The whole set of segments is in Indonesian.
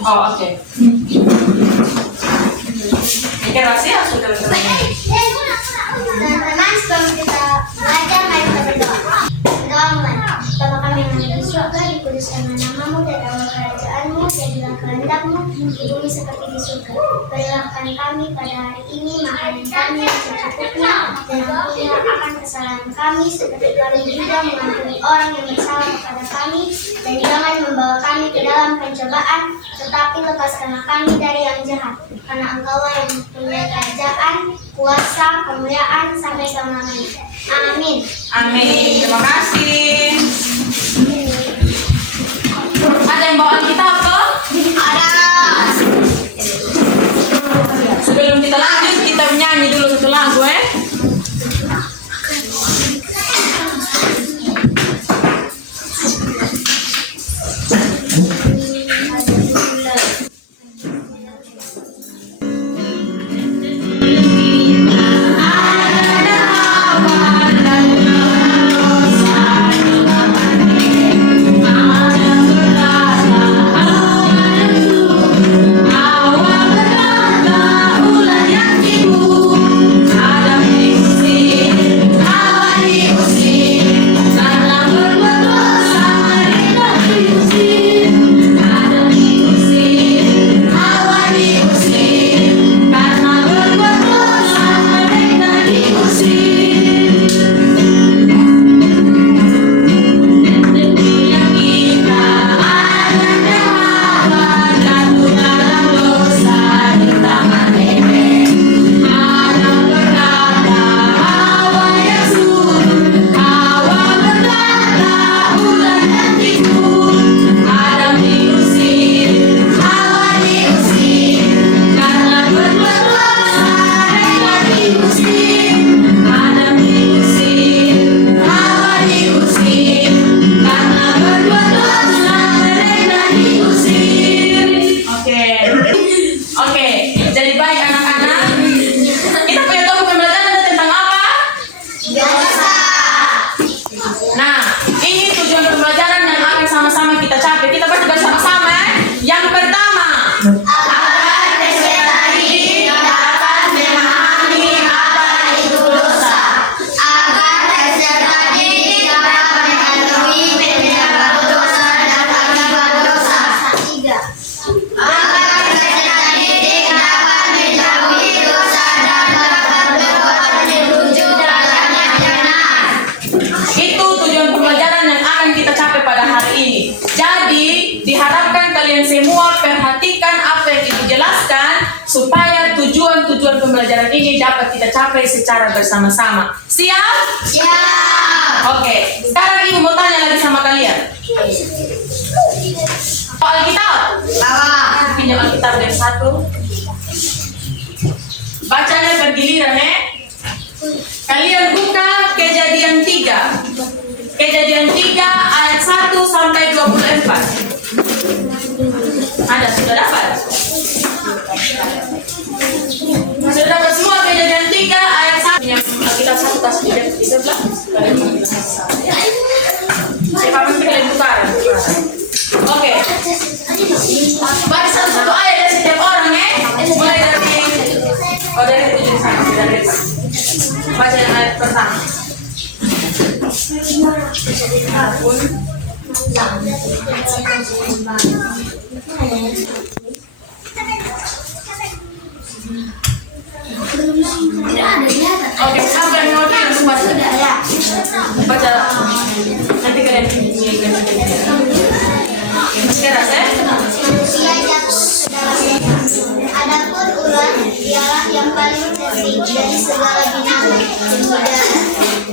Oh, oke. Mikir rahasia sudah teman-teman. Teman-teman, sebelum kita belajar, mari kita berdoa. Berdoa mulai. Bapa kami yang ada di surga, dikuduskanlah namamu, datanglah kerajaanmu, jadilah kehendakmu di bumi seperti di surga. Berilah kami pada hari ini makanan kami yang secukupnya, dan ampunilah akan kesalahan kami, seperti kami juga mengampuni orang yang bersalah kepada kami, dan jangan membawa kami ke dalam pencobaan, tetapi lepaskanlah kami dari yang jahat. Karena Engkaulah yang mempunyai kerajaan, kuasa, kemuliaan sampai selama-lamanya. Amin. Amin. Terima kasih. Ada yang bawa Alkitab toh? Ada. Sebelum kita lanjut, kita menyanyi dulu satu lagu supaya tujuan pembelajaran ini dapat kita capai secara bersama-sama. Siap? Siap. Oke, sekarang Ibu mau tanya lagi sama kalian. Alkitab? Bawa. Pinjam Alkitab yang satu. Bacanya bergiliran Kalian buka Kejadian 3. Kejadian 3 ayat 1 sampai 24. Ada, sudah dapat? Sudah dapat semua Kejadian 3 ayat 1. Yang kita satu kasih di sebelah. Siapa mesti kalian buka? Oke. Baca satu-satu ayat dari setiap orang mulai dari 7 sampai baca yang ayat pertama. Oke, siapa yang mau baca? Nanti kalian Adapun ular ialah yang paling tertinggi dari segala binatang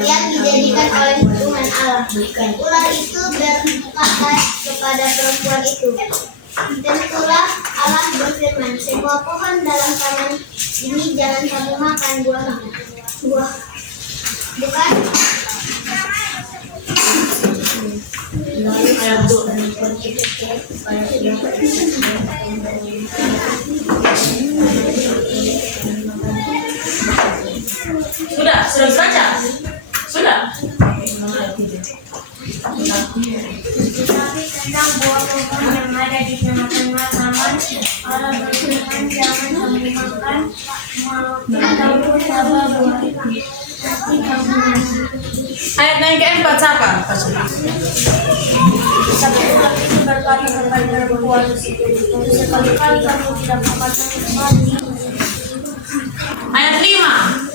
yang dijadikan oleh Tuhan Allah. Ular itu berkata kepada perempuan itu, tentulah Allah berfirman, semua pohon dalam taman ini jangan kamu makan buah. Bukan? Ayat 2. Sudah baca? Sudah? Tetapi tentang buah pohon yang ada di tengah-tengah taman Ayat yang keempat siapa? Tapi ulang itu berkali-kali berbuat untuk sekali-kali kamu tidak memakan kembali. Ayat 5.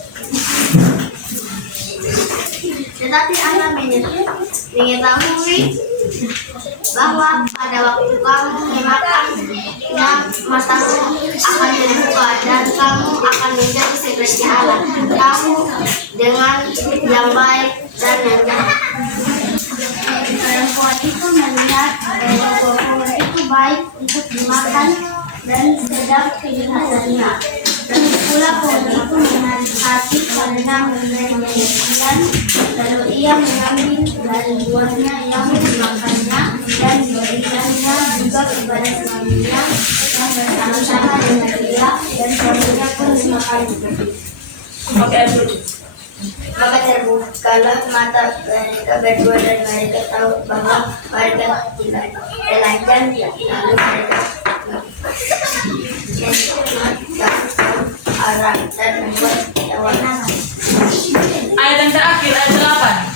Tetapi Allah mengetahui bahwa pada waktu kamu memakannya matamu akan terbuka dan kamu akan menjadi seperti Allah. Kamu dengan yang baik dan yang jahat. Perempuan itu melihat bahwa pohon itu baik untuk dimakan dan sedap kelihatannya. Dan pula pohon itu menarik hati karena memberi menyenangkan. Lalu ia mengambil dari buahnya yang dimakannya dan diberikannya juga kepada suaminya yang bersama-sama dengan dia, dan suaminya pun dimakan. Oke, Maka terbukalah mata mereka berdua dan mereka tahu bahwa mereka tidak telanjang, lalu mereka arah dan membuat tawanan. ayat yang terakhir, ayat 8.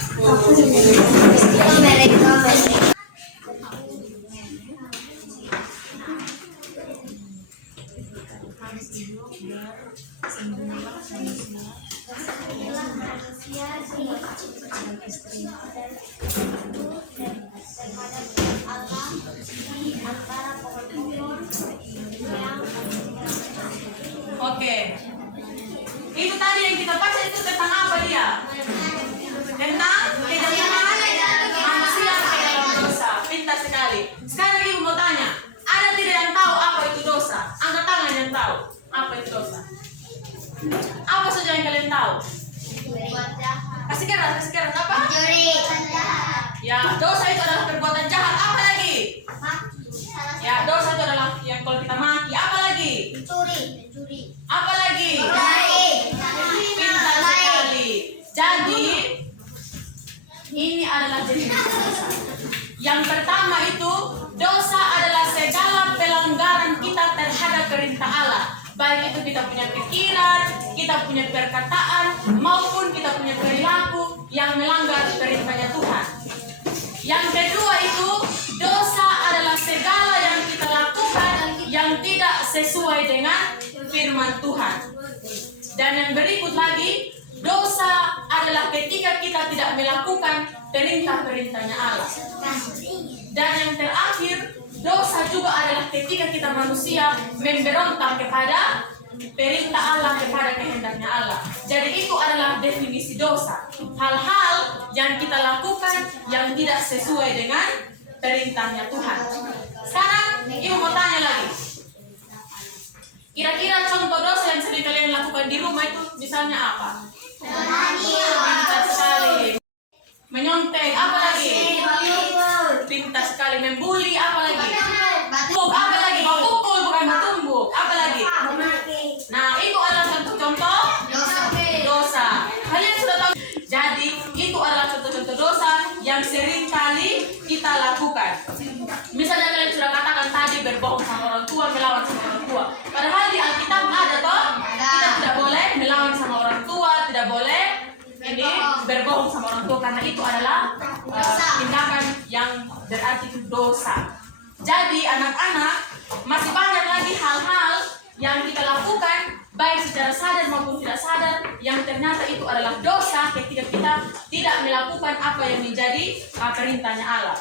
Mereka Oke. Itu tadi yang kita baca itu tentang apa dia? Tentang kejahatan manusia ke dalam dosa. Pintar sekali. Sekarang ibu mau tanya, ada tidak yang tahu apa itu dosa? Angkat tangan yang tahu apa itu dosa. Apa saja yang kalian tahu? Kasih keras apa? Ya, dosa itu adalah perbuatan jahat. Apa lagi? Ya, dosa itu adalah yang kalau kita mati. Apa lagi? Apa lagi? Pintar sekali. Jadi ini adalah jenis dosa. Yang pertama itu, dosa adalah segala pelanggaran kita terhadap perintah Allah. Baik itu kita punya pikiran, kita punya perkataan, maupun kita punya perilaku yang melanggar perintahnya Tuhan. Yang kedua itu, dosa adalah segala yang kita lakukan yang tidak sesuai dengan firman Tuhan. Dan yang berikut lagi, dosa adalah ketika kita tidak melakukan perintah-perintahnya Allah. Dan yang terakhir, dosa juga adalah ketika kita manusia memberontak kepada perintah Allah, kepada kehendaknya Allah. Jadi itu adalah definisi dosa. Hal-hal yang kita lakukan yang tidak sesuai dengan perintahnya Tuhan. Sekarang ibu mau tanya lagi. Kira-kira contoh dosa yang sering kalian lakukan di rumah itu misalnya apa? Pintar sekali. Menyontek, apa lagi? Pintar sekali. Membuli, apa lagi? Tumbuk, apa lagi? Memukul, bukan bertumbuk. Apa lagi? Nah, itu adalah contoh-contoh dosa. Kalian sudah tahu. Jadi, itu adalah contoh-contoh dosa yang sering kali kita lakukan. Misalnya kalian sudah katakan tadi berbohong sama orang tua, melawan sama orang tua. Padahal di Alkitab ada toh, kita tidak boleh melawan sama orang tua, tidak boleh ini berbohong sama orang tua, karena itu adalah tindakan yang berarti itu dosa. Jadi anak-anak, masih banyak lagi hal-hal yang kita lakukan baik secara sadar maupun tidak sadar yang ternyata itu adalah dosa ketika kita tidak melakukan apa yang menjadi perintahnya Allah.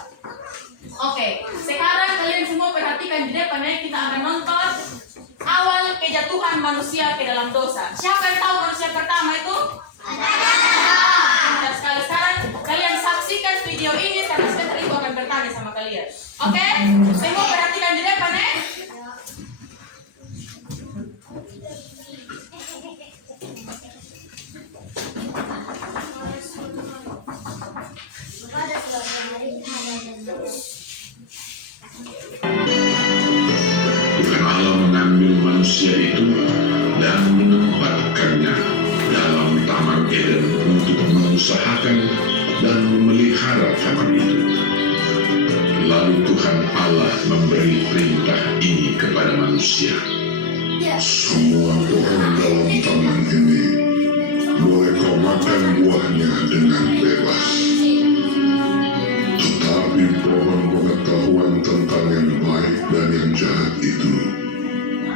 Oke, sekarang kalian semua perhatikan di depannya, kita akan nonton awal kejatuhan manusia ke dalam dosa. Siapa yang tahu manusia pertama itu? Pintar sekali. Sekarang kalian saksikan video ini karena sebentar ibu akan bertanya sama kalian. Oke? Semua perhatikan di depannya. Tuhan Allah mengambil manusia itu dan menempatkannya dalam Taman Eden untuk mengusahakan dan memelihara taman itu. Lalu Tuhan Allah memberi perintah ini kepada manusia. Semua pohon dengan bebas. Tetapi pohon pengetahuan tentang yang baik dan yang jahat itu,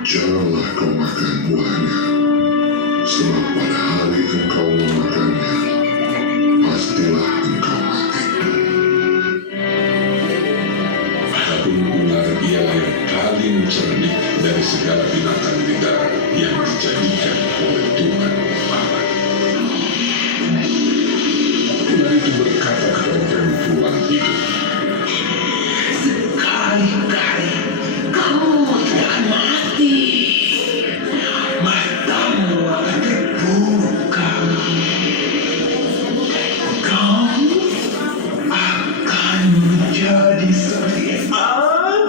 janganlah kau makan buahnya. Sebab pada hari engkau memakannya, pastilah engkau mati. Adapun ular ialah yang paling cerdik dari segala binatang di darat yang dijadikan oleh Tuhan Allah. Ular itu berkata kepada perempuan itu, Sekali-kali kamu tidak mati. Matamu akan terbuka. Kamu akan menjadi seperti Allah.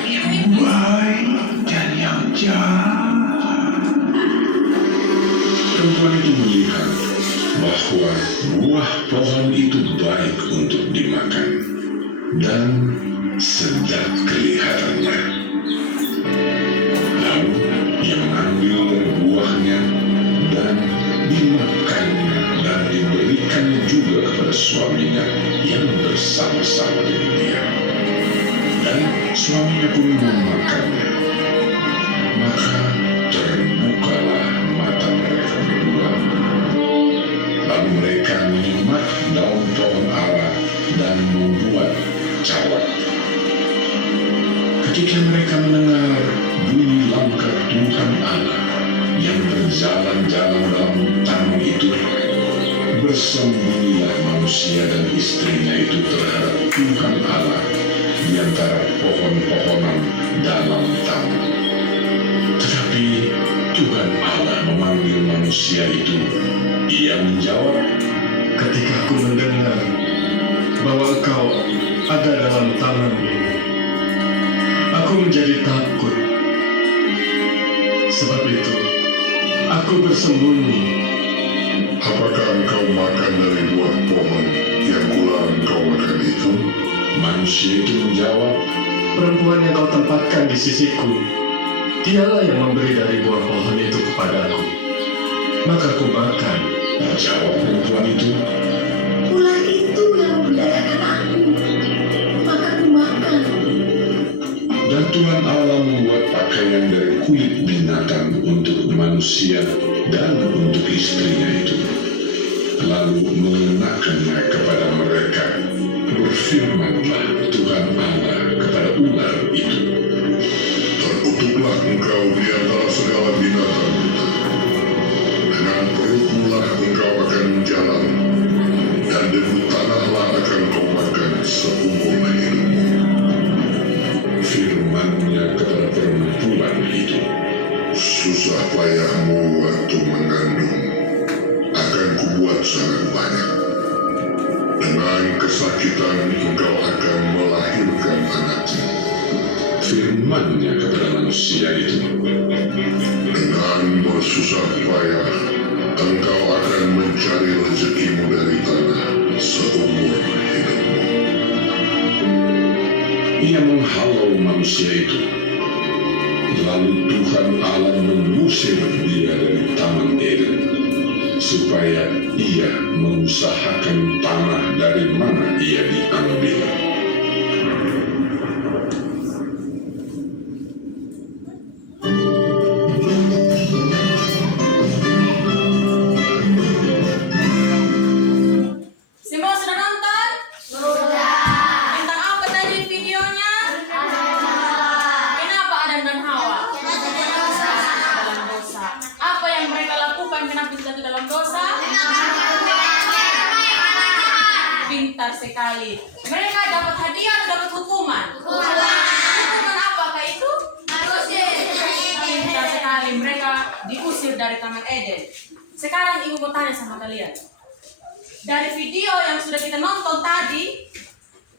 Yang baik dan yang jahat. perempuan itu melihat bahwa buah pohon itu baik untuk dimakan dan sedap kelihatannya. Lalu ia mengambil dari buahnya dan dimakannya dan diberikannya juga kepada suaminya yang bersama-sama dengan dia. Dan suaminya pun memakannya. Maka terbukalah mata mereka berdua. Lalu mereka menyimak daun pohon ara dan membuat cawat. Ketika mereka mendengar bunyi langkah Tuhan Allah yang berjalan-jalan dalam taman itu, bersembunyilah manusia dan istrinya itu terhadap Tuhan Allah di antara pohon-pohonan dalam taman. Tetapi Tuhan Allah memanggil manusia itu. Ia menjawab, Ketika aku mendengar bahwa engkau ada dalam taman ini, aku menjadi takut. Sebab itu, aku bersembunyi. apakah engkau makan dari buah pohon yang kularang engkau makan itu? Manusia itu menjawab, Perempuan yang kau tempatkan di sisiku, dialah yang memberi dari buah pohon itu kepadaku. Maka aku makan. jawab perempuan itu, Ular itu yang memberdayakan aku. Maka aku makan. dan Tuhan Allah membuat pakaian dari kulit binatang untuk manusia dan untuk istrinya itu, lalu mengenakannya kepada mereka. Berfirmanlah Tuhan Allah kepada ular itu, terkutuklah engkau di antara segala binatang itu. Dengan perutmulah engkau akan menjalan, dan debu tanahlah akan kau makan seumur hidupmu. Firman-Nya kepada perempuan itu, susah payahmu waktu mengandung akan kubuat sangat banyak. Dengan kesakitan engkau akan melahirkan anaknya. Firman-Nya kepada manusia itu, dengan bersusah payah engkau akan mencari rezekimu dari tanah seumur hidupmu. Ia menghalau manusia itu. Lalu Tuhan Allah mengusir dia dari Taman Eden, supaya ia mengusahakan tanah dari mana ia diambil. Semua sudah nonton? Sudah. Tentang apa tadi videonya? Kenapa Adam dan Hawa? Dalam dosa. Apa yang mereka lakukan kenapa jatuh dalam dosa? Pintar sekali. Mereka dapat hadiah atau dapat hukuman? Hukuman apakah itu? Pintar sekali. Mereka diusir dari Taman Eden. Sekarang ibu mau tanya sama kalian. Dari video yang sudah kita nonton tadi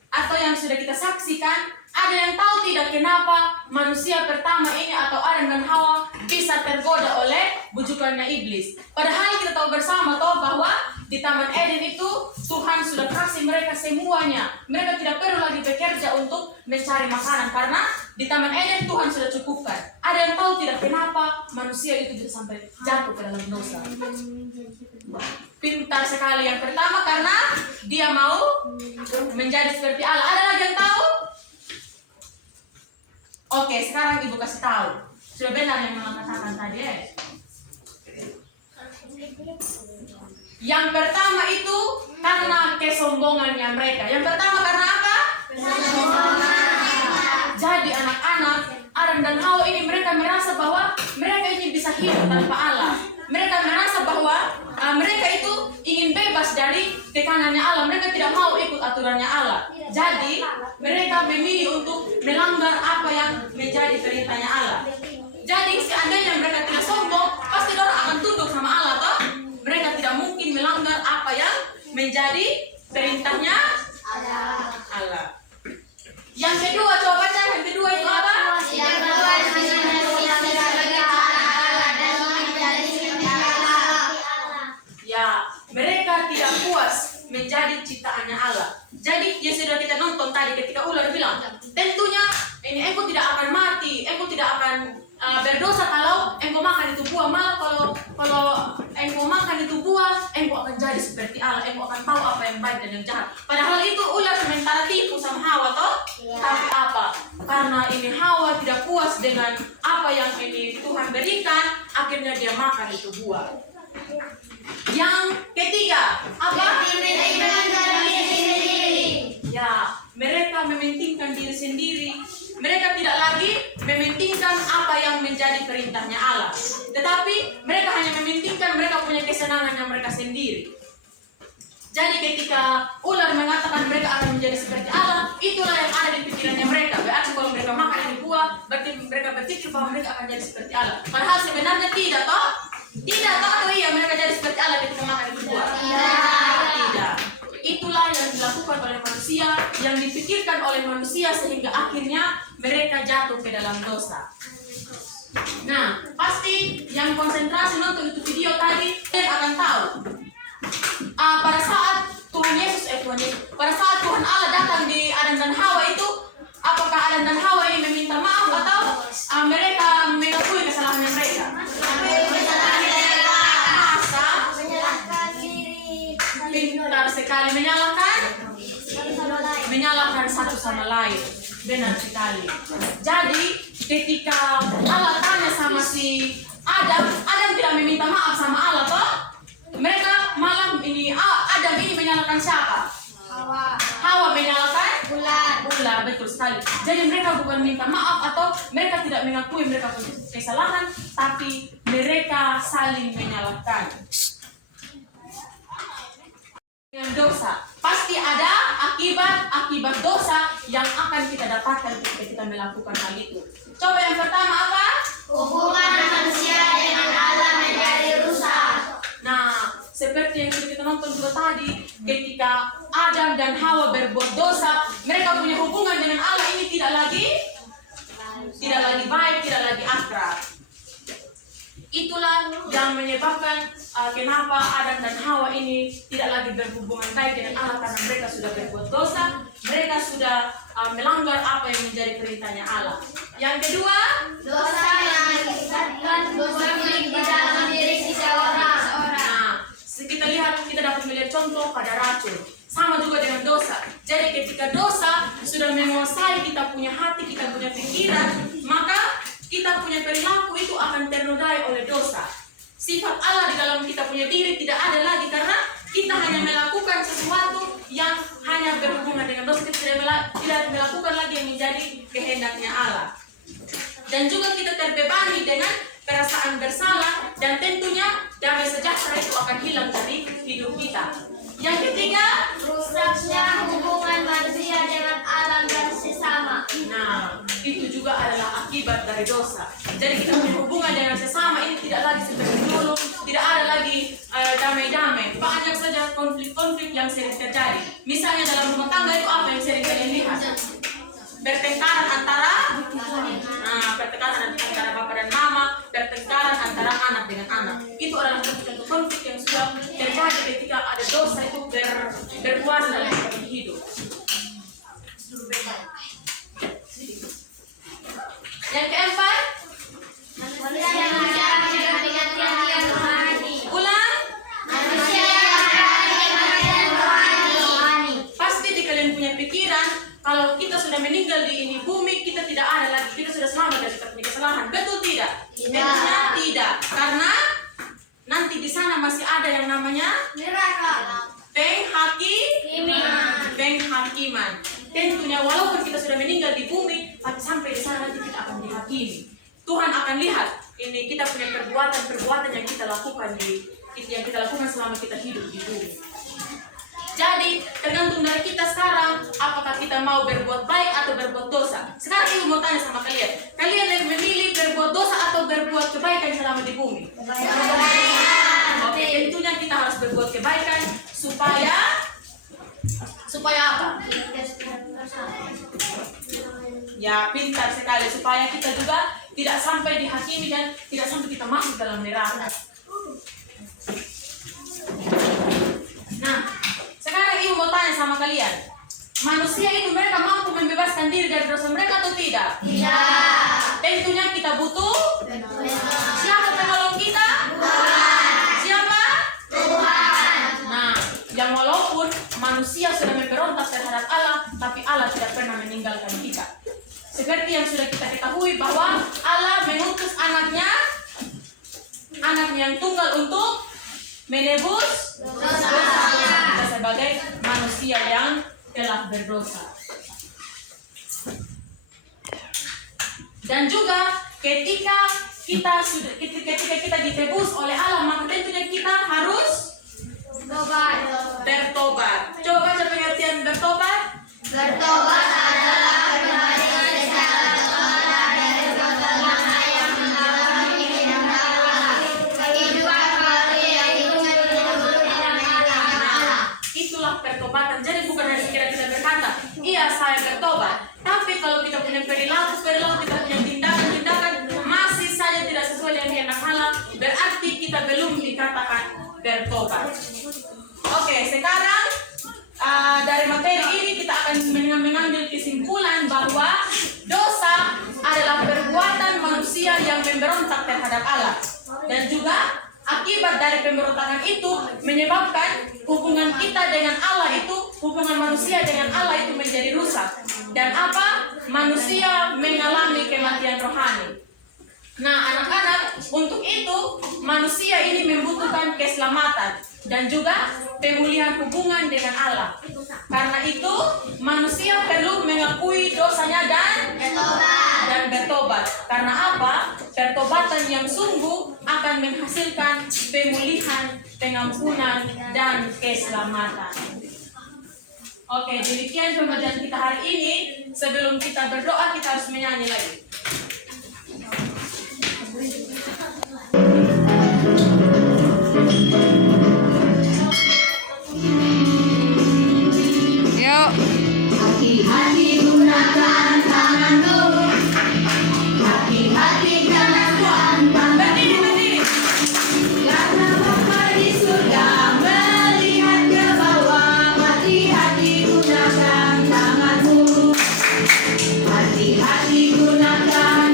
atau yang sudah kita saksikan, ada yang tahu tidak kenapa manusia pertama ini atau Adam dan Hawa bisa tergoda oleh bujukannya iblis? Padahal kita tahu bersama toh bahwa di Taman Eden itu Tuhan sudah kasih mereka semuanya. Mereka tidak perlu lagi bekerja untuk mencari makanan karena Di Taman Eden Tuhan sudah cukupkan. Ada yang tahu tidak kenapa manusia itu bisa sampai jatuh ke dalam dosa? Pintar sekali. Yang pertama karena dia mau menjadi seperti Allah. Ada lagi yang tahu? Oke, sekarang ibu kasih tahu. Sudah benar yang mama katakan tadi ya? Yang pertama itu karena kesombongannya mereka. Yang pertama karena apa? Jadi anak-anak Adam dan Hawa ini mereka merasa bahwa mereka ini bisa hidup tanpa Allah. Mereka merasa bahwa mereka itu ingin bebas dari tekanannya Allah. Mereka tidak mau ikut aturannya Allah. Jadi mereka memilih untuk melanggar apa yang menjadi perintahnya Allah. Jadi seandainya mereka tidak sombong, pasti orang akan tunduk sama Allah toh. Mereka tidak mungkin melanggar apa yang menjadi perintahnya Allah. Yang kedua, coba baca. Yang kedua itu apa? Yang kedua Ya, mereka tidak puas menjadi ciptaannya Allah. Jadi ya sudah kita nonton tadi ketika ular bilang, tentunya ini engkau tidak akan mati, engkau tidak akan berdosa kalau engkau makan itu buah. Malah kalau engkau makan itu buah, engkau akan jadi seperti Allah, engkau akan tahu apa yang baik dan yang jahat. Padahal itu ular sementara tipu sama Hawa toh. Tapi apa? Karena ini Hawa tidak puas dengan apa yang ini Tuhan berikan, akhirnya dia makan itu buah. Yang ketiga, apa? Ya, mereka mementingkan diri sendiri. Mereka tidak lagi mementingkan apa yang menjadi perintahnya Allah. Tetapi mereka hanya mementingkan mereka punya kesenangan yang mereka sendiri. Jadi ketika ular mengatakan mereka akan menjadi seperti Allah, itulah yang ada di pikirannya mereka. Berarti kalau mereka makan ini buah, berarti mereka berpikir bahwa mereka akan jadi seperti Allah. Padahal sebenarnya tidak toh? Tidak toh atau iya mereka jadi seperti Allah ketika makan itu buah? Tidak. Itulah yang dilakukan oleh manusia, yang dipikirkan oleh manusia sehingga akhirnya mereka jatuh ke dalam dosa. Nah, pasti yang konsentrasi nonton itu video tadi, dia akan tahu. Pada saat pada saat Tuhan Allah datang di Adam dan Hawa itu, apakah Adam dan Hawa ini meminta maaf atau mereka mengakui kesalahannya mereka? Pintar sekali menyalahkan satu sama lain. Benar sekali. Jadi ketika Allah tanya sama si Adam tidak meminta maaf sama Allah toh? Mereka malah ini Adam ini menyalahkan siapa? Hawa menyalahkan ular, betul sekali. Jadi mereka bukan minta maaf atau mereka tidak mengakui mereka punya kesalahan, tapi mereka saling menyalahkan. Dengan dosa, pasti ada akibat dosa yang akan kita dapatkan ketika kita melakukan hal itu. Coba yang pertama apa? Hubungan manusia dengan Allah menjadi rusak. Nah, seperti yang sudah kita nonton juga tadi, ketika Adam dan Hawa berbuat dosa, mereka punya hubungan dengan Allah ini tidak lagi baik, tidak lagi akrab. Itulah yang menyebabkan kenapa Adam dan Hawa ini tidak lagi berhubungan baik dengan Allah, karena mereka sudah berbuat dosa, mereka sudah melanggar apa yang menjadi perintahnya Allah. Yang kedua, Dosa yang mengakibatkan konflik di dalam diri seseorang. nah, kita dapat melihat contoh pada racun. Sama juga dengan dosa. Jadi ketika dosa sudah menguasai kita punya hati, kita punya pikiran, maka kita punya perilaku itu akan ternodai oleh dosa. Sifat Allah di dalam kita punya diri tidak ada lagi, karena kita hanya melakukan sesuatu yang hanya berhubungan dengan dosa. Kita tidak melakukan lagi yang menjadi kehendaknya Allah. Dan juga kita terbebani dengan perasaan bersalah, dan tentunya damai sejahtera itu akan hilang dari hidup kita. Yang ketiga, Rusaknya hubungan manusia dengan alam dan sesama. nah, itu juga adalah akibat dari dosa. Jadi kita punya hubungan dengan sesama ini tidak lagi seperti dulu, tidak ada lagi damai-damai. Banyak saja konflik-konflik yang sering terjadi. Misalnya dalam rumah tangga itu apa yang sering kalian lihat? Bertengkaran antara bapak dan mama, bertengkaran antara anak dengan anak. Itu adalah contoh konflik yang sudah terjadi ketika ada dosa itu berkuasa dalam hidup. Tentunya tidak, karena nanti di sana masih ada yang namanya penghakiman. Tentunya walaupun kita sudah meninggal di bumi, tapi sampai di sana nanti kita akan dihakimi. Tuhan akan lihat ini kita punya perbuatan yang kita lakukan selama kita hidup di bumi. Jadi tergantung dari kita sekarang, apakah kita mau berbuat baik atau berbuat dosa. Sekarang ibu mau tanya sama kalian, kalian lebih memilih berbuat dosa atau berbuat kebaikan selama di bumi? Oke, tentunya kita harus berbuat kebaikan supaya apa? Ya, pintar sekali, supaya kita juga tidak sampai dihakimi dan tidak sampai kita masuk dalam neraka. Nah, sekarang ibu mau tanya sama kalian, manusia itu mereka mampu membebaskan diri dari dosa mereka atau tidak? Tidak. Tentunya kita butuh siapa penolong kita? Siapa? Nah, yang walaupun manusia sudah memberontak terhadap Allah, tapi Allah tidak pernah meninggalkan kita. Seperti yang sudah kita ketahui bahwa Allah mengutus anaknya yang tunggal untuk menebus dosa kita sebagai manusia yang telah berdosa. Dan juga ketika kita ditebus oleh Allah, maka tentunya kita harus bertobat. Coba baca pengertian bertobat. Bertobat adalah kembali secara total dari dosa yang mengalami Allah. Kehidupan baru yang dulu Allah. Itulah pertobatan. Jadi bukan hanya kita berkata, iya saya bertobat, tapi kalau kita punya perilaku kita punya tindakan masih saja tidak sesuai dengan kehendak Allah, berarti kita belum dikatakan bertobat. Oke, sekarang dari materi ini kita akan mengambil kesimpulan bahwa dosa adalah perbuatan manusia yang memberontak terhadap Allah, dan juga akibat dari pemberontakan itu menyebabkan hubungan kita dengan Allah itu, hubungan manusia dengan Allah itu menjadi rusak, dan manusia mengalami kematian rohani. Nah, anak-anak, untuk itu manusia ini membutuhkan keselamatan dan juga pemulihan hubungan dengan Allah. Karena itu manusia perlu mengakui dosanya dan bertobat. Karena apa? Pertobatan yang sungguh akan menghasilkan pemulihan, pengampunan, dan keselamatan. Oke, demikian pembelajaran kita hari ini. Sebelum kita berdoa, kita harus menyanyi lagi. Yuk. Hati-hati gunakan tanganmu. Hati-hati gunakan Berdiri. karena Bapa di surga melihat ke bawah. Hati-hati gunakan tanganmu. Hati-hati gunakan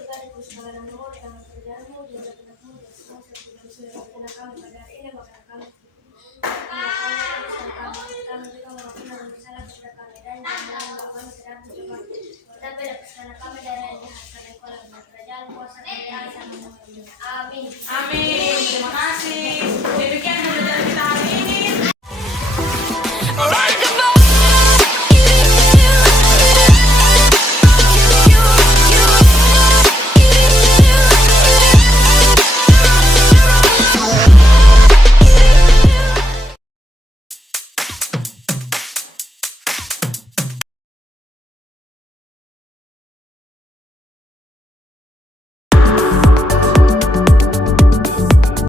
ibadah ku segala-galanya dengan pekerjaanmu, jaga anakmu, dan semua sesuatu kami pada hari ini, maka kami juga mengampuni dan bersalah kepada kami dan jangan membawa kami ke dalam pencobaan, tapi lepaskanlah kami dari yang jahat karena Engkau lah benar.